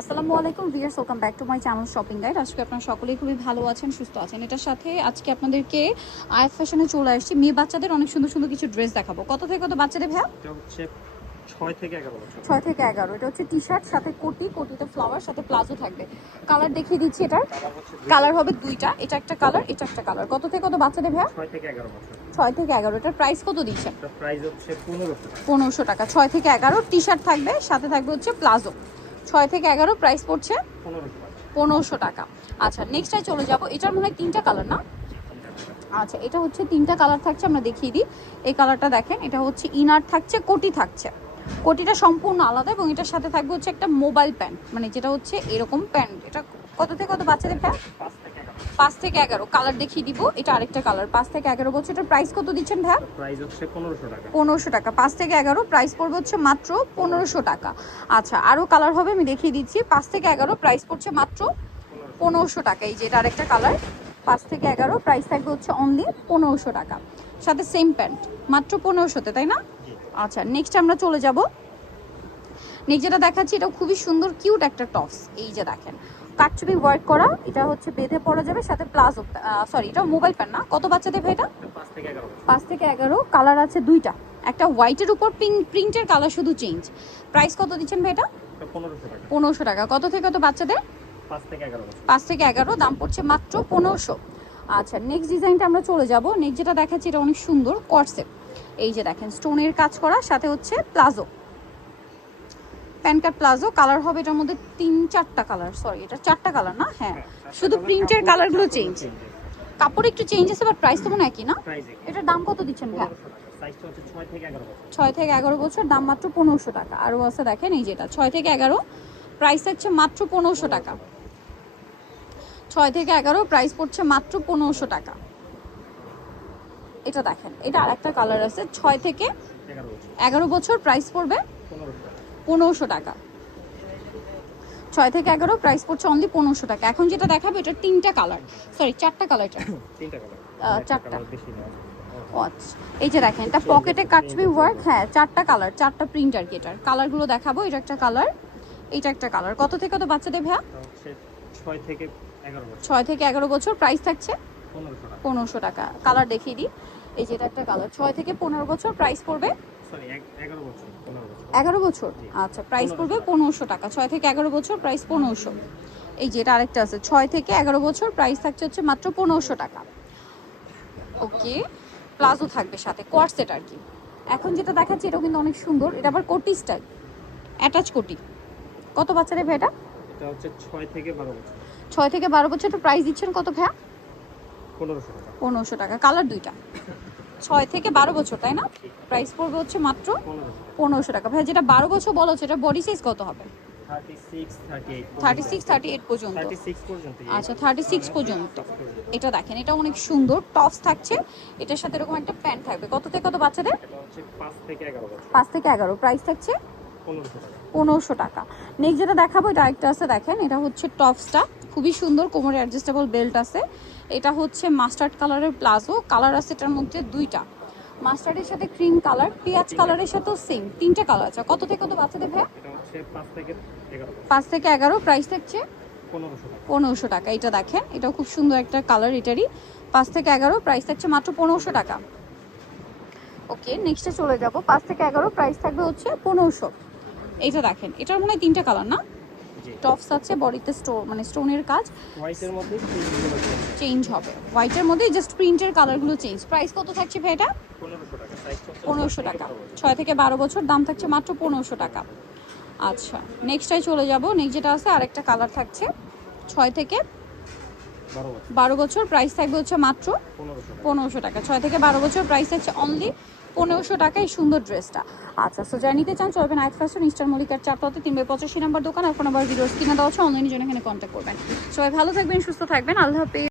আসসালামু আলাইকুম viewers, welcome back to my channel shopping guide. আজকে আপনারা সকলেই খুবই ভালো আছেন, সুস্থ আছেন। এটার সাথে আজকে আপনাদেরকে আয়াত ফ্যাশনে চলে আসছি। মেয়ে বাচ্চাদের অনেক সুন্দর সুন্দর কিছু ড্রেস দেখাবো। কত থেকে কত বাচ্চাদের ভাইয়া? এটা হচ্ছে 6 থেকে 11 বছর। 6 থেকে 11। এটা হচ্ছে টি শার্ট সাথে কোটিতে ফ্লাওয়ার সাথে প্লাজো থাকবে। কালার দেখিয়ে দিচ্ছি। এটার কালার হবে দুইটা, এটা একটা কালার, এটা একটা কালার। কত থেকে কত বাচ্চাদের ভাইয়া? 6 থেকে 11 বছর। 6 থেকে 11। এটার প্রাইস কত দিচ্ছেন? এটা প্রাইস হচ্ছে 1500 টাকা। 1500 টাকা। 6 থেকে 11 টি শার্ট থাকবে, সাথে থাকবে হচ্ছে প্লাজো। 6 থেকে 11 প্রাইস পড়ছে 1500 টাকা। 1500 টাকা। আচ্ছা, নেক্সটটায় চলে যাব। এটার মনে হয় তিনটা কালার না? আচ্ছা, এটা হচ্ছে তিনটা কালার থাকছে, আমরা দেখিয়ে দিই। এই কালারটা দেখেন, এটা হচ্ছে ইনার থাকছে, কোটি থাকছে। কোটিটা সম্পূর্ণ আলাদা এবং এটার সাথে থাকবে হচ্ছে একটা মোবাইল প্যান্ট, মানে যেটা হচ্ছে এরকম প্যান্ট। এটা কত থেকে কত বাচ্চাদের প্যান্ট? 5 থেকে 11 কালার দেখিয়ে দিব। এটা আরেকটা কালার, 5 থেকে 11 বছর। এটার প্রাইস কত দিচ্ছেন ভাইয়া? প্রাইস হচ্ছে 1500 টাকা। 1500 টাকা। 5 থেকে 11 প্রাইস পড়বে হচ্ছে মাত্র 1500 টাকা। আচ্ছা, আরও কালার হবে, আমি দেখিয়ে দিচ্ছি। 5 থেকে 11 প্রাইস পড়ছে মাত্র 1500 টাকা। এই যে এটা আরেকটা কালার, 5 থেকে 11 প্রাইস থাকবে হচ্ছে অনলি 1500 টাকা, সাথে সেম প্যান্ট, মাত্র 1500-তে, তাই না? আচ্ছা, নেক্সট আমরা চলে যাব। নেক্সট যেটা দেখাচ্ছি, এটা খুবই সুন্দর কিউট একটা টপস। এই যে দেখেন, কাটচুপি ওয়ার্ক করা। এটা হচ্ছে বেঁধে পরা যাবে, সাথে প্লাজো। সরি, এটা মোবাইল প্যান্ট না। কত বাচ্চা দেবে এটা? 5 থেকে 11 বছর। 5 থেকে 11। কালার আছে দুইটা, একটা হোয়াইটের উপর প্রিন্টের কালার শুধু চেঞ্জ। প্রাইস কত দিচ্ছেন ভাই এটা? এটা 1500 টাকা। 1500 টাকা। কত থেকে কত বাচ্চাদের? 5 থেকে 11 বছর। 5 থেকে 11, দাম পড়ছে মাত্র 1500। আচ্ছা, নেক্সট ডিজাইনটা আমরা চলে যাব। নেক্সট যেটা দেখাচ্ছি, এটা অনেক সুন্দর কর্সেট। এই যে দেখেন, স্টোনের কাজ করা, সাথে হচ্ছে প্লাজো, প্যান্ট কাট প্লাজো। কালার হবে এটার মধ্যে 3-4টা কালার। সরি, এটা 4টা কালার না? হ্যাঁ, শুধু প্রিন্টের কালারগুলো চেঞ্জ, কাপড় একটু চেঞ্জ আছে, বাট প্রাইস তো মনে একই না? এটার দাম কত দিচ্ছেন ভাই? সাইজটা হচ্ছে 6 থেকে 11 বছর। 6 থেকে 11 বছর, দাম মাত্র 1500 টাকা। আরও আছে দেখেন, এই যেটা 6 থেকে 11, প্রাইস হচ্ছে মাত্র 1500 টাকা। 6 থেকে 11 প্রাইস পড়ছে মাত্র 1500 টাকা। এটা দেখেন, এটা আরেকটা কালার আছে। 6 থেকে 11 বছর প্রাইস পড়বে 1500 টাকা। 6 থেকে 11 প্রাইস পড়ছে অনলি 1500 টাকা। এখন যেটা দেখাবো, এটা তিনটা কালার, সরি 4টা কালার। এটা তিনটা কালার, 4টা। বেশি না। আচ্ছা, এই যে দেখেন, এটা পকেটে কাটছবি ওয়ার্ক। হ্যাঁ, 4টা কালার, 4টা প্রিন্ট আর কি। এটার কালারগুলো দেখাবো। এটা একটা কালার, এটা একটা কালার। কত থেকে কত বাচ্চাদের ভাইয়া? এটা হচ্ছে 6 থেকে 11 বছর। 6 থেকে 11 বছর, প্রাইস থাকছে 1500 টাকা। 1500 টাকা। কালার দেখিয়ে দিই। এই যে এটা একটা কালার, 6 থেকে 15 বছর, প্রাইস পড়বে সরি 11 বছর, 15 বছর। 11 বছর। আচ্ছা, প্রাইস পড়বে 1500 টাকা। 6 থেকে 11 বছর, প্রাইস 1500। এই যে এটা আরেকটা আছে, 6 থেকে 11 বছর, প্রাইস থাকছে হচ্ছে মাত্র 1500 টাকা। ওকে, প্লাজো থাকবে সাথে, কোয়ার্ড সেট আর কি। এখন যেটা দেখাচ্ছি, এটাও কিন্তু অনেক সুন্দর। এটা আবার কোটি স্টাইল, অ্যাটাচ কোটি। কত বাচ্চাদের ভাই এটা? এটা হচ্ছে 6 থেকে 12 বছর। 6 থেকে 12 বছর। তো প্রাইস দিচ্ছেন কত ভাইয়া? 1500 টাকা। 1500 টাকা। কালার দুইটা, 6 থেকে 12 বছর, তাই না? প্রাইস পড়বে হচ্ছে মাত্র 1500 টাকা। ভাই, যেটা 12 বছর বলা হচ্ছে, এটা বডি সাইজ কত হবে? 36 38 36-38 পর্যন্ত। 36 পর্যন্ত। আচ্ছা, 36 পর্যন্ত। এটা দেখেন, এটা অনেক সুন্দর টপস থাকছে। এটার সাথে এরকম একটা প্যান্ট থাকবে। কত থেকে কত বাচ্চাদের? এটা হচ্ছে 5 থেকে 11 বছর। 5 থেকে 11, প্রাইস থাকছে 1500 টাকা। 1500 টাকা। নেক্সট যেটা দেখাবো, এটা আরেকটা আছে দেখেন। এটা হচ্ছে টপসটা খুবই সুন্দর, কোমরে অ্যাডজাস্টেবল বেল্ট আছে। এটা হচ্ছে মাস্টার্ড কালারের প্লাজো। কালার আছে এটার মধ্যে দুইটা, মাস্টার্ডের সাথে ক্রিম কালার, পেঁয়াজ কালারের সাথেও সেম, তিনটে কালার আছে। কত থেকে কত বাচ্চাদের ভাই? এটা হচ্ছে 5 থেকে 11 বছর। 5 থেকে 11, প্রাইস থাকছে 1500 টাকা। 1500 টাকা। এটা দেখেন, এটাও খুব সুন্দর একটা কালার। এটারই 5 থেকে 11, প্রাইস থাকছে মাত্র 1500 টাকা। ওকে, নেক্সটে চলে যাব। 5 থেকে 11 প্রাইস থাকবে হচ্ছে 1500। এইটা দেখেন, এটার মনে হয় তিনটা কালার না? জি। টপস আছে, বডিতে মানে স্টোনের কাজ হোয়াইটের মধ্যে চেঞ্জ হবে। হোয়াইটের মধ্যে জাস্ট প্রিন্টের কালারগুলো চেঞ্জ। প্রাইস কত থাকছে ভাই এটা? 1500 টাকা। সাইজ হচ্ছে 1500 টাকা। 6 থেকে 12 বছর, দাম থাকছে মাত্র 1500 টাকা। আচ্ছা, নেক্সটটাই চলে যাব। নেক্সট যেটা আছে, আরেকটা কালার থাকছে। 6 থেকে 12 বছর, প্রাইস থাকবে হচ্ছে মাত্র 1500 টাকা। 6 থেকে 12 বছর, প্রাইস হচ্ছে অনলি 1500 টাকা। এই সুন্দর ড্রেসটা। আচ্ছা, সো যাই নিতে চান, চলবেন আয়াত ফ্যাশন, ইস্টার মল্লিকার 4 385 নাম্বার দোকান। এখন আবার ভিডিও স্ক্রিনে দেওয়া হচ্ছে, অনলাইনে জন্য এখানে কন্ট্যাক্ট করবেন। সবাই ভালো থাকবেন, সুস্থ থাকবেন। আল্লাহ হাফেজ।